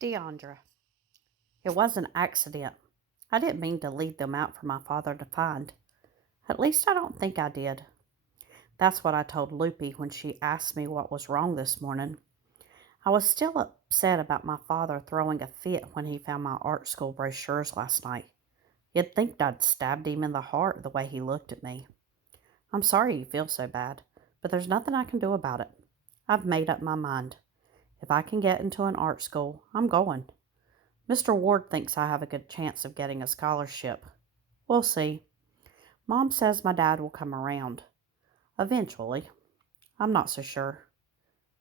Diondra. It was an accident. I didn't mean to leave them out for my father to find. At least I don't think I did. That's what I told Loopy when she asked me what was wrong this morning. I was still upset about my father throwing a fit when he found my art school brochures last night. You'd think I'd stabbed him in the heart the way he looked at me. I'm sorry you feel so bad, but there's nothing I can do about it. I've made up my mind. If I can get into an art school, I'm going. Mr. Ward thinks I have a good chance of getting a scholarship. We'll see. Mom says my dad will come around. Eventually. I'm not so sure.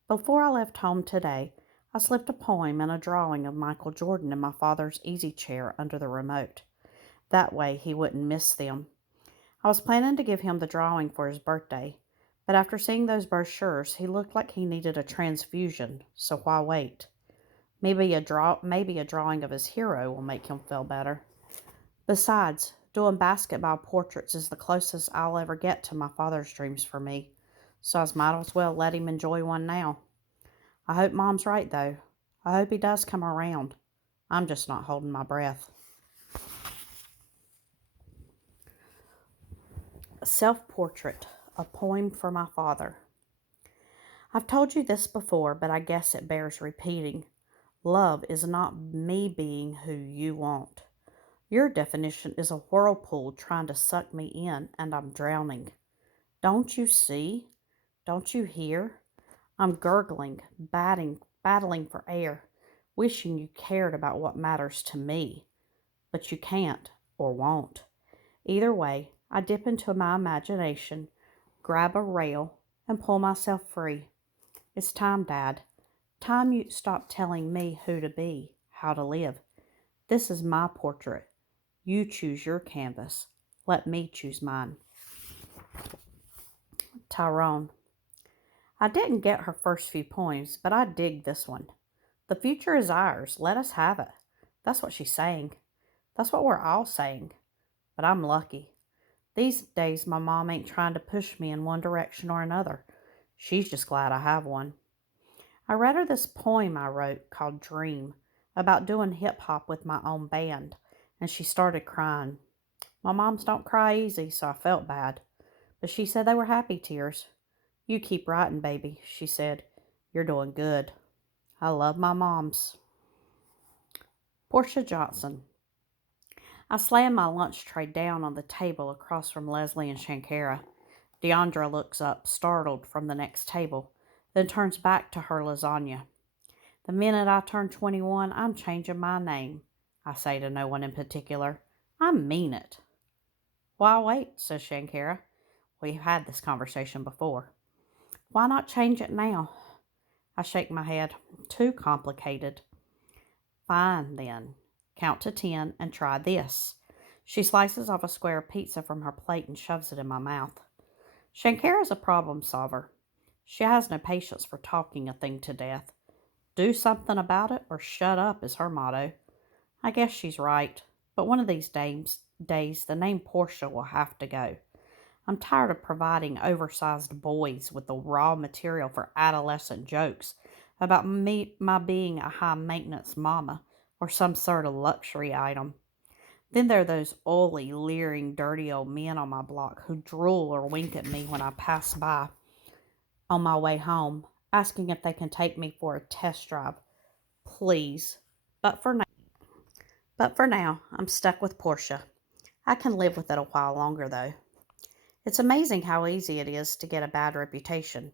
Before I left home today, I slipped a poem and a drawing of Michael Jordan in my father's easy chair under the remote. That way he wouldn't miss them. I was planning to give him the drawing for his birthday, but after seeing those brochures, he looked like he needed a transfusion, so why wait? Maybe a drawing of his hero will make him feel better. Besides, doing basketball portraits is the closest I'll ever get to my father's dreams for me, so I might as well let him enjoy one now. I hope Mom's right, though. I hope he does come around. I'm just not holding my breath. Self-Portrait, a poem for my father. I've told you this before, but I guess it bears repeating. Love is not me being who you want. Your definition is a whirlpool trying to suck me in, and I'm drowning. Don't you see? Don't you hear? I'm gurgling, battling for air, wishing you cared about what matters to me. But you can't or won't. Either way, I dip into my imagination, grab a rail, and pull myself free. It's time, Dad. Time you stop telling me who to be, how to live. This is my portrait. You choose your canvas. Let me choose mine. Tyrone. I didn't get her first few poems, but I dig this one. The future is ours. Let us have it. That's what she's saying. That's what we're all saying. But I'm lucky. These days, my mom ain't trying to push me in one direction or another. She's just glad I have one. I read her this poem I wrote called Dream about doing hip-hop with my own band, and she started crying. My moms don't cry easy, so I felt bad. But she said they were happy tears. You keep writing, baby, she said. You're doing good. I love my moms. Porscha Johnson. I slammed my lunch tray down on the table across from Leslie and Shankara. Diondra looks up, startled, from the next table, then turns back to her lasagna. The minute I turn 21, I'm changing my name, I say to no one in particular. I mean it. Why wait, says Shankara. We've had this conversation before. Why not change it now? I shake my head. Too complicated. Fine, then. Count to 10 and try this. She slices off a square of pizza from her plate and shoves it in my mouth. Shankara's a problem solver. She has no patience for talking a thing to death. Do something about it or shut up is her motto. I guess she's right, but one of these days the name Porscha will have to go. I'm tired of providing oversized boys with the raw material for adolescent jokes about my being a high-maintenance mama or some sort of luxury item. Then there are those oily, leering, dirty old men on my block who drool or wink at me when I pass by on my way home, asking if they can take me for a test drive. Please. But for now, I'm stuck with Porscha. I can live with it a while longer, though. It's amazing how easy it is to get a bad reputation.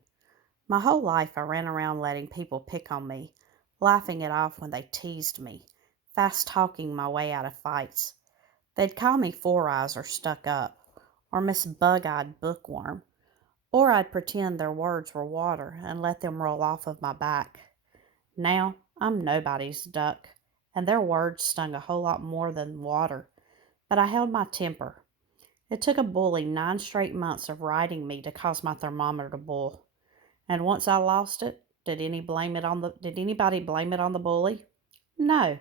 My whole life I ran around letting people pick on me, laughing it off when they teased me, fast-talking my way out of fights. They'd call me Four Eyes or Stuck Up, or Miss Bug-Eyed Bookworm, or I'd pretend their words were water and let them roll off of my back. Now, I'm nobody's duck, and their words stung a whole lot more than water, but I held my temper. It took a bully 9 straight months of riding me to cause my thermometer to boil. And once I lost it, did anybody blame it on the bully? No.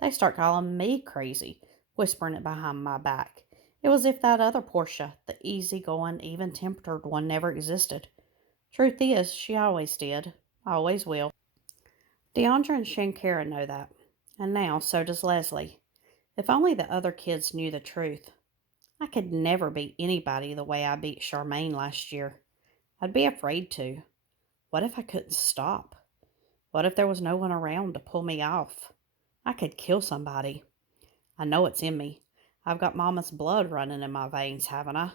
They start calling me crazy, whispering it behind my back. It was as if that other Porscha, the easy-going, even-tempered one, never existed. Truth is, she always did. Always will. Diondra and Shankara know that. And now so does Leslie. If only the other kids knew the truth. I could never beat anybody the way I beat Charmaine last year. I'd be afraid to. What if I couldn't stop? What if there was no one around to pull me off? I could kill somebody. I know it's in me. I've got Mama's blood running in my veins, haven't I?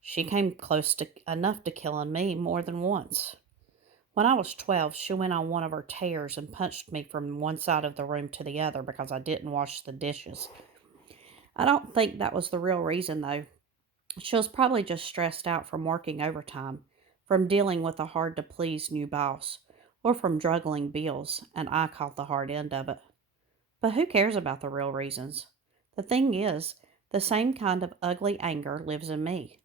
She came close to enough to killing me more than once. When I was 12, she went on one of her tears and punched me from one side of the room to the other because I didn't wash the dishes. I don't think that was the real reason, though. She was probably just stressed out from working overtime, from dealing with a hard to please new boss, or from juggling bills, and I caught the hard end of it. But who cares about the real reasons? The thing is, the same kind of ugly anger lives in me.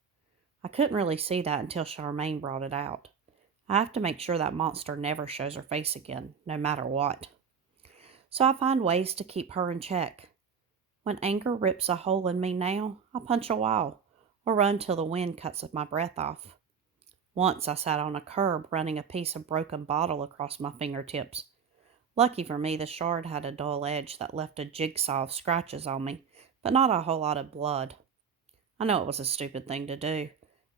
I couldn't really see that until Charmaine brought it out. I have to make sure that monster never shows her face again, no matter what. So I find ways to keep her in check. When anger rips a hole in me now, I punch a wall or run till the wind cuts my breath off. Once I sat on a curb running a piece of broken bottle across my fingertips. Lucky for me, the shard had a dull edge that left a jigsaw of scratches on me, but not a whole lot of blood. I know it was a stupid thing to do,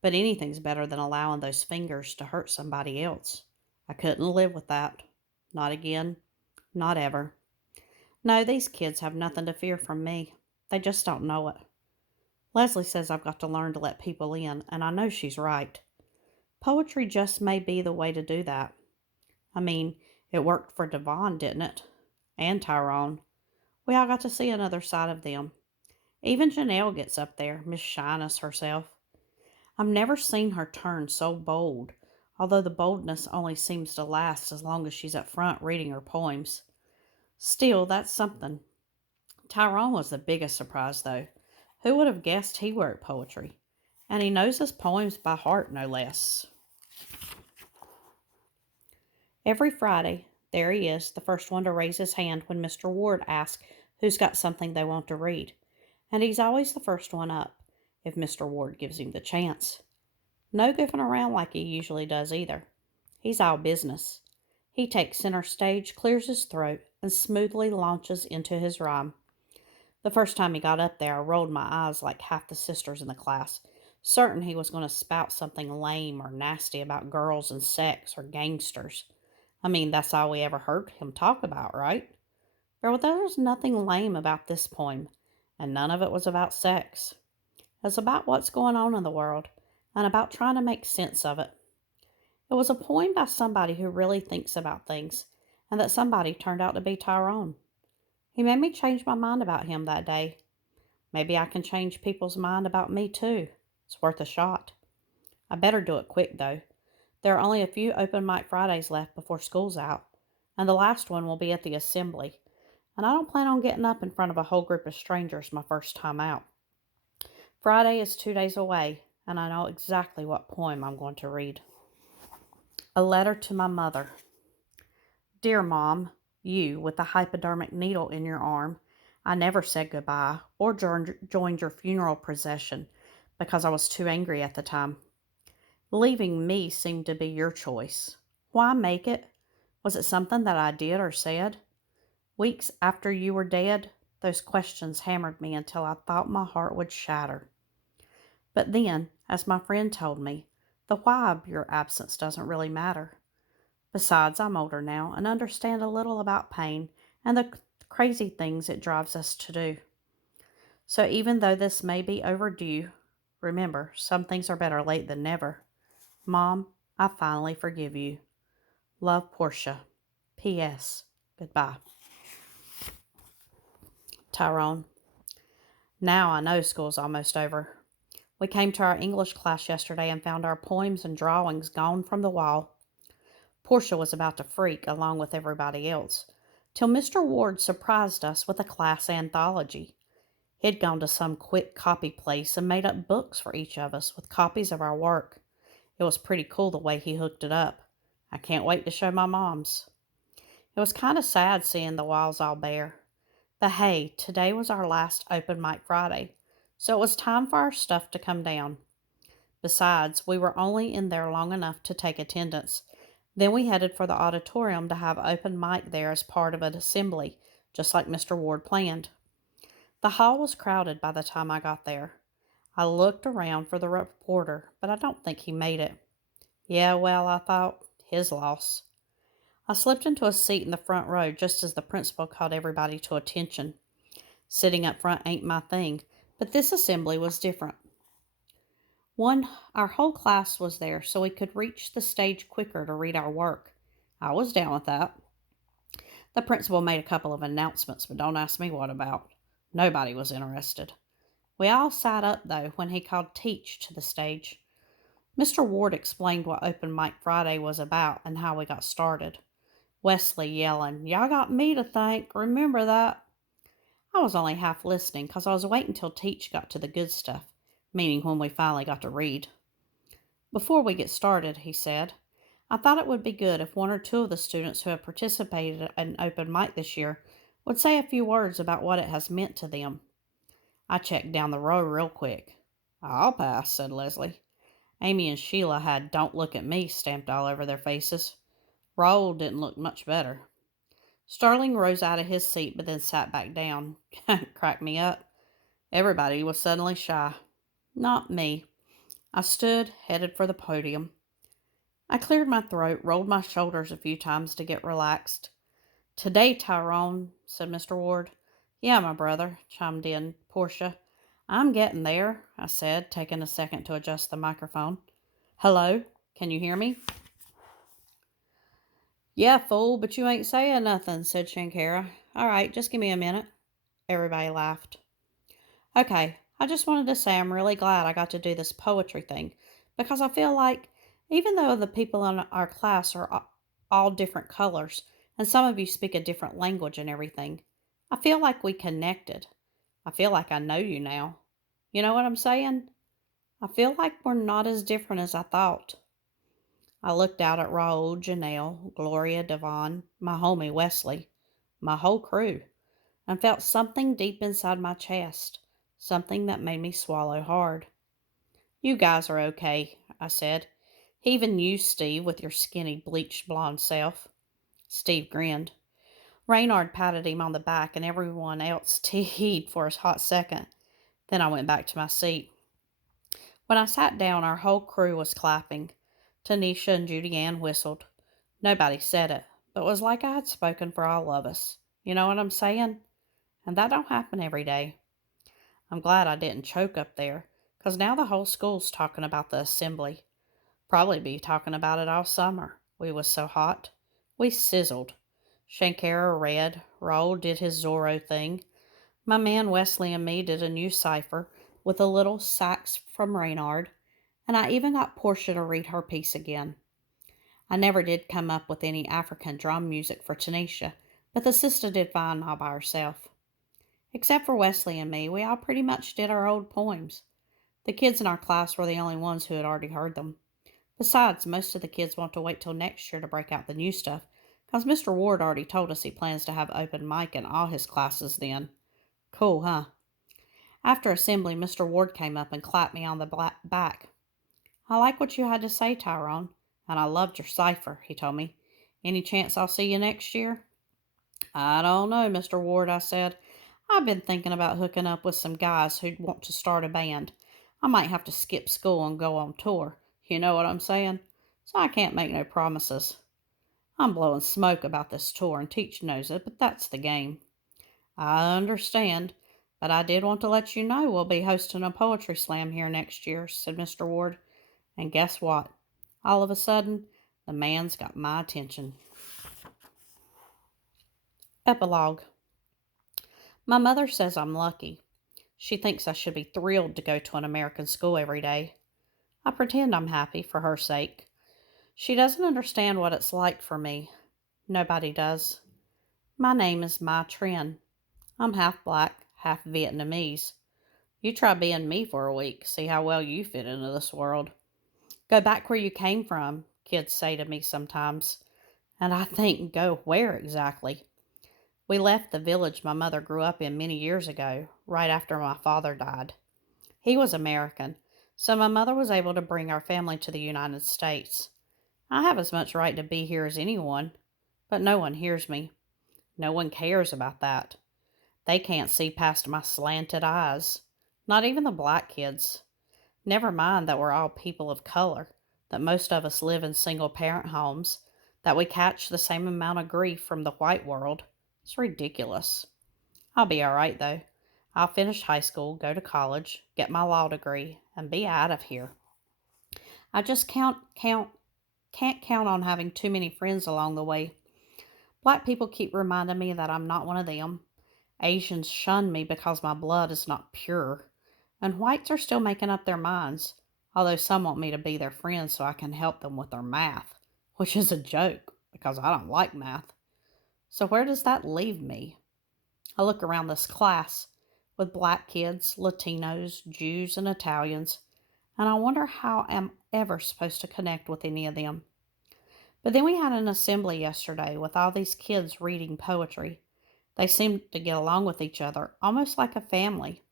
but anything's better than allowing those fingers to hurt somebody else. I couldn't live with that. Not again. Not ever. No, these kids have nothing to fear from me. They just don't know it. Leslie says I've got to learn to let people in, and I know she's right. Poetry just may be the way to do that. I mean, it worked for Devon, didn't it? And Tyrone. We all got to see another side of them. Even Janelle gets up there, Miss Shyness herself. I've never seen her turn so bold, although the boldness only seems to last as long as she's up front reading her poems. Still, that's something. Tyrone was the biggest surprise, though. Who would have guessed he wrote poetry? And he knows his poems by heart, no less. Every Friday, there he is, the first one to raise his hand when Mr. Ward asks who's got something they want to read. And he's always the first one up, if Mr. Ward gives him the chance. No goofing around like he usually does either. He's all business. He takes center stage, clears his throat, and smoothly launches into his rhyme. The first time he got up there, I rolled my eyes like half the sisters in the class, certain he was going to spout something lame or nasty about girls and sex or gangsters. I mean, that's all we ever heard him talk about, right? But there was nothing lame about this poem, and none of it was about sex. It's about what's going on in the world, and about trying to make sense of it. It was a poem by somebody who really thinks about things, and that somebody turned out to be Tyrone. He made me change my mind about him that day. Maybe I can change people's mind about me too. It's worth a shot. I better do it quick, though. There are only a few open mic Fridays left before school's out, and the last one will be at the assembly, and I don't plan on getting up in front of a whole group of strangers my first time out. Friday is 2 days away, and I know exactly what poem I'm going to read. A letter to my mother. Dear Mom, you with the hypodermic needle in your arm, I never said goodbye or joined your funeral procession because I was too angry at the time. Leaving me seemed to be your choice. Why make it? Was it something that I did or said? Weeks after you were dead, those questions hammered me until I thought my heart would shatter. But then, as my friend told me, the why of your absence doesn't really matter. Besides, I'm older now and understand a little about pain and the crazy things it drives us to do. So even though this may be overdue, remember, some things are better late than never. Mom, I finally forgive you. Love, Porscha. P.S. Goodbye. Tyrone. Now I know school's almost over. We came to our English class yesterday and found our poems and drawings gone from the wall. Porscha was about to freak along with everybody else, till Mr. Ward surprised us with a class anthology. He'd gone to some quick copy place and made up books for each of us with copies of our work. It was pretty cool the way he hooked it up. I can't wait to show my mom's. It was kind of sad seeing the walls all bare. But hey, today was our last open mic Friday, so it was time for our stuff to come down. Besides, we were only in there long enough to take attendance. Then we headed for the auditorium to have open mic there as part of an assembly, just like Mr. Ward planned. The hall was crowded by the time I got there. I looked around for the reporter, but I don't think he made it. Yeah, well, I thought, his loss. I slipped into a seat in the front row just as the principal called everybody to attention. Sitting up front ain't my thing, but this assembly was different. Our whole class was there, so we could reach the stage quicker to read our work. I was down with that. The principal made a couple of announcements, but don't ask me what about. Nobody was interested. We all sat up, though, when he called Teach to the stage. Mr. Ward explained what Open Mic Friday was about and how we got started. Wesley yelling, "Y'all got me to thank, remember that." I was only half listening because I was waiting till Teach got to the good stuff, meaning when we finally got to read. "Before we get started," he said, "I thought it would be good if one or two of the students who have participated in Open Mic this year would say a few words about what it has meant to them." I checked down the row real quick. "I'll pass," said Leslie. Amy and Sheila had "Don't look at me" stamped all over their faces. Raoul didn't look much better. Sterling rose out of his seat but then sat back down. Cracked me up. Everybody was suddenly shy. Not me. I stood, headed for the podium. I cleared my throat, rolled my shoulders a few times to get relaxed. "Today, Tyrone," said Mr. Ward. "Yeah, my brother," chimed in Porscha. "I'm getting there," I said, taking a second to adjust the microphone. "Hello? Can you hear me?" "Yeah, fool, but you ain't saying nothing," said Shankara. "All right, just give me a minute." Everybody laughed. "Okay, I just wanted to say I'm really glad I got to do this poetry thing, because I feel like, even though the people in our class are all different colors, and some of you speak a different language and everything, I feel like we connected. I feel like I know you now. You know what I'm saying? I feel like we're not as different as I thought." I looked out at Raoul, Janelle, Gloria, Devon, my homie Wesley, my whole crew, and felt something deep inside my chest, something that made me swallow hard. "You guys are okay," I said. "Even you, Steve, with your skinny, bleached blonde self." Steve grinned. Reynard patted him on the back, and everyone else teeheed for a hot second. Then I went back to my seat. When I sat down, our whole crew was clapping. Tanisha and Judy Ann whistled. Nobody said it, but it was like I had spoken for all of us. You know what I'm saying? And that don't happen every day. I'm glad I didn't choke up there, 'cause now the whole school's talking about the assembly. Probably be talking about it all summer. We was so hot. We sizzled. Shankara read. Raoul did his Zorro thing. My man Wesley and me did a new cipher with a little sax from Reynard, and I even got Porscha to read her piece again. I never did come up with any African drum music for Tanisha, but the sister did fine all by herself. Except for Wesley and me, we all pretty much did our old poems. The kids in our class were the only ones who had already heard them. Besides, most of the kids want to wait till next year to break out the new stuff, because Mr. Ward already told us he plans to have open mic in all his classes then. Cool, huh? After assembly, Mr. Ward came up and clapped me on the back. "I like what you had to say, Tyrone, and I loved your cipher," he told me. "Any chance I'll see you next year?" "I don't know, Mr. Ward," I said. "I've been thinking about hooking up with some guys who'd want to start a band. I might have to skip school and go on tour. You know what I'm saying? So I can't make no promises. I'm blowing smoke about this tour, and Teach knows it, but that's the game." "I understand, but I did want to let you know we'll be hosting a poetry slam here next year," said Mr. Ward. And guess what? All of a sudden, the man's got my attention. Epilogue. My mother says I'm lucky. She thinks I should be thrilled to go to an American school every day. I pretend I'm happy for her sake. She doesn't understand what it's like for me. Nobody does. My name is Mai Trin. I'm half black, half Vietnamese. You try being me for a week, see how well you fit into this world. Go back where you came from, kids say to me sometimes. And I think, go where exactly? We left the village my mother grew up in many years ago, right after my father died. He was American, so my mother was able to bring our family to the United States. I have as much right to be here as anyone, but no one hears me. No one cares about that. They can't see past my slanted eyes. Not even the black kids. Never mind that we're all people of color, that most of us live in single parent homes, that we catch the same amount of grief from the white world. It's ridiculous. I'll be all right, though. I'll finish high school, go to college, get my law degree, and be out of here. I just can't count on having too many friends along the way. Black people keep reminding me that I'm not one of them. Asians shun me because my blood is not pure. And whites are still making up their minds, although some want me to be their friend so I can help them with their math, which is a joke because I don't like math. So where does that leave me? I look around this class with black kids, Latinos, Jews, and Italians, and I wonder how I'm ever supposed to connect with any of them. But then we had an assembly yesterday with all these kids reading poetry. They seemed to get along with each other, almost like a family.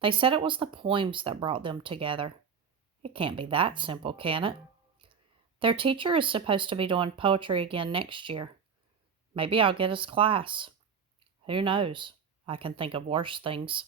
They said it was the poems that brought them together. It can't be that simple, can it? Their teacher is supposed to be doing poetry again next year. Maybe I'll get his class. Who knows? I can think of worse things.